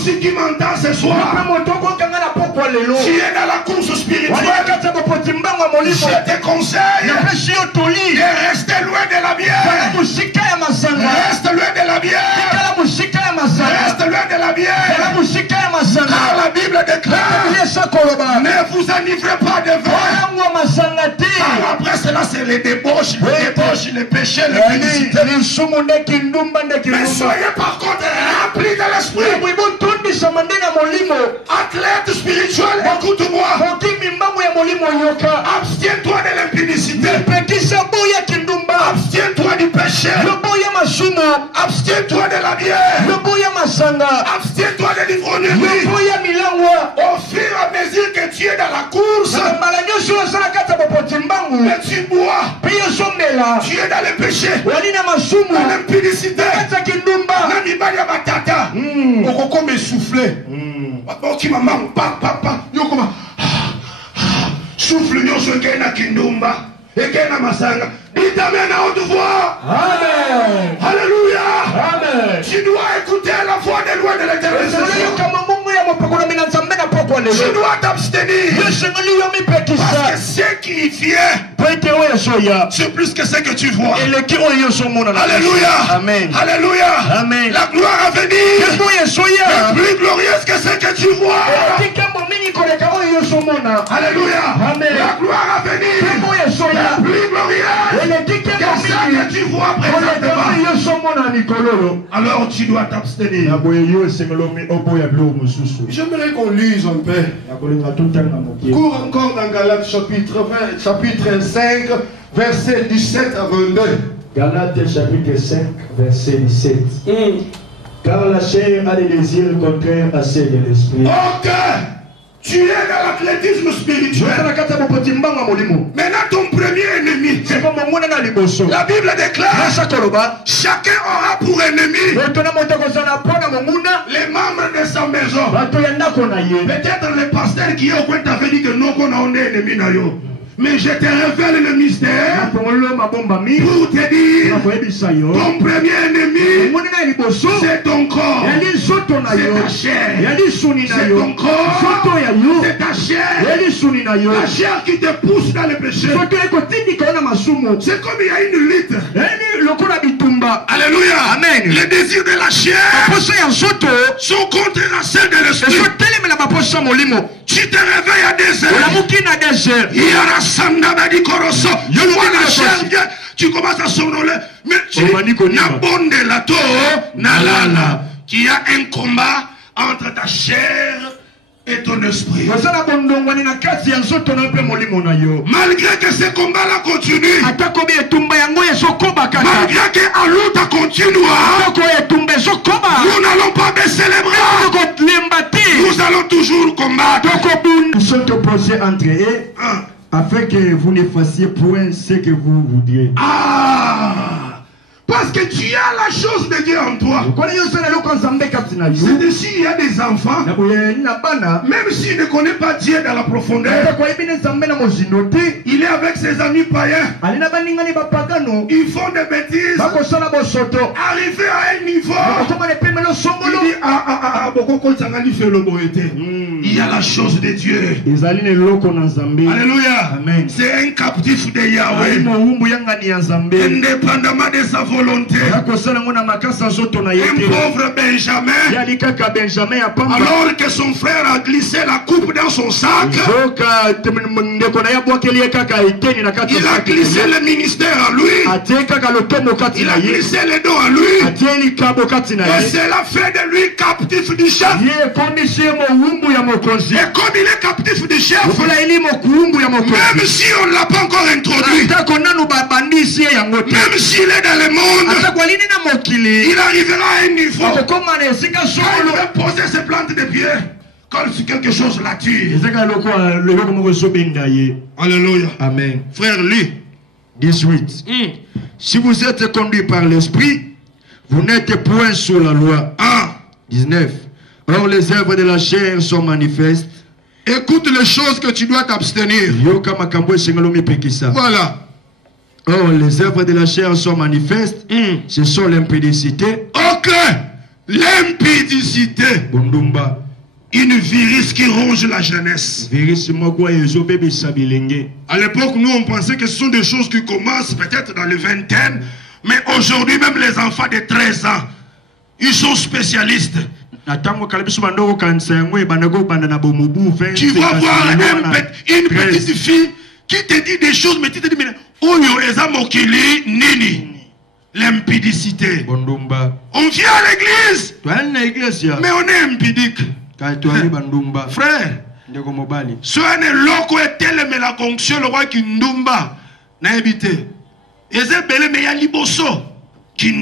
aussi qui m'entend ce soir, tu es dans la course spirituelle. Je te conseille de rester loin de la bière. Reste loin de la bière. Reste loin de la bière. Car la Bible déclare, ne vous enivrez pas de vin. Alors après cela, c'est les débauches, les péchés, les félicitations. Mais soyez par contre remplis de l'esprit. Athlète spirituel, écoute-moi. Abstiens-toi de l'impudicité. Abstiens-toi du péché. Abstiens-toi de la bière. Abstiens-toi de l'ivrognerie. Au fur et à mesure que tu es dans la course, mais tu bois, tu es dans le péché, dans l'impudicité. Okoko me souffler. Souffle nyonso ekena kindumba, ekena masanga. Dites amen à haute voix. Amen. Alléluia. Amen. Tu dois écouter la voix de loin de l'Éternel. Tu dois t'abstenir. Parce que ce qui vient, c'est plus que ce que tu vois. Alléluia. Amen. Alléluia. Amen. La gloire à venir est plus glorieuse que ce que tu vois. Alléluia. Amen. La gloire à venir est plus glorieuse que ce que tu vois présentement. Alors tu dois t'abstenir. J'aimerais qu'on lise un peu. Cours encore dans Galates chapitre 5, verset 17 à 22. Galates chapitre 5, verset 17. Car la chair a des désirs contraires à ceux de l'esprit. Ok, tu es dans l'athlétisme spirituel. Maintenant ton premier ennemi, la Bible déclare, chacun aura pour ennemi les membres de sa maison. Peut-être le pasteur qui est au coin t'avait dit que non, qu'on a un ennemi. Mais je te révèle le mystère pour te dire, ton premier ennemi, c'est ton corps, c'est ta chair, c'est ton corps, c'est ta chair, la chair qui te pousse dans le péché. C'est comme il y a une lutte. Alléluia. Amen. Les désirs de la chair sont contraires à celles de l'esprit. Tu te réveilles à 2 heures. Il y a la sandabadi koroso. Tu vois la chair vient. Tu commences à somnoler. Mais tu n'abondes la to, nalala. Il y a un combat entre ta chair et ton esprit. Malgré que ce combat-là continue, malgré que Alouta continue, nous n'allons pas baisser les bras. Nous allons toujours combattre. Ils sont opposés entre eux afin que vous ne fassiez point ce que vous voudriez. Parce que tu as la chose de Dieu en toi. C'est ici il y a des enfants, même s'il ne connaît pas Dieu dans la profondeur, il est avec ses amis païens. Ils font des bêtises. Arrivé à un niveau, il dit il y a la chose de Dieu. Alléluia. C'est un captif de Yahweh. Indépendamment de sa volonté. Un pauvre Benjamin, alors que son frère a glissé la coupe dans son sac, il a glissé le ministère à lui, il a glissé les dons à lui, et cela fait de lui captif du chef. Et comme il est captif du chef, même si on ne l'a pas encore introduit, même s'il est dans le monde, il arrivera à un niveau quand il va poser ses plantes de pied, comme si quelque chose la tue. Alléluia. Amen. Frère, lis 18. Si vous êtes conduit par l'esprit, vous n'êtes point sous la loi. 19. Or les œuvres de la chair sont manifestes. Écoute les choses que tu dois t'abstenir. Voilà. Or les œuvres de la chair sont manifestes. Ce sont l'impudicité. Ok. L'impudicité. Une virus qui ronge la jeunesse. À l'époque, nous on pensait que ce sont des choses qui commencent peut-être dans les vingtaines, mais aujourd'hui même les enfants de 13 ans, ils sont spécialistes. Tu vas voir une petite fille qui te dit des choses, mais tu te dis, mais nini. L'impudicité. On vient à l'église, mais on est impudique. Frère, soit un loco et tel mais la conction le roi qui ndumba n'a évité. Et c'est belé mais il y a liboso qui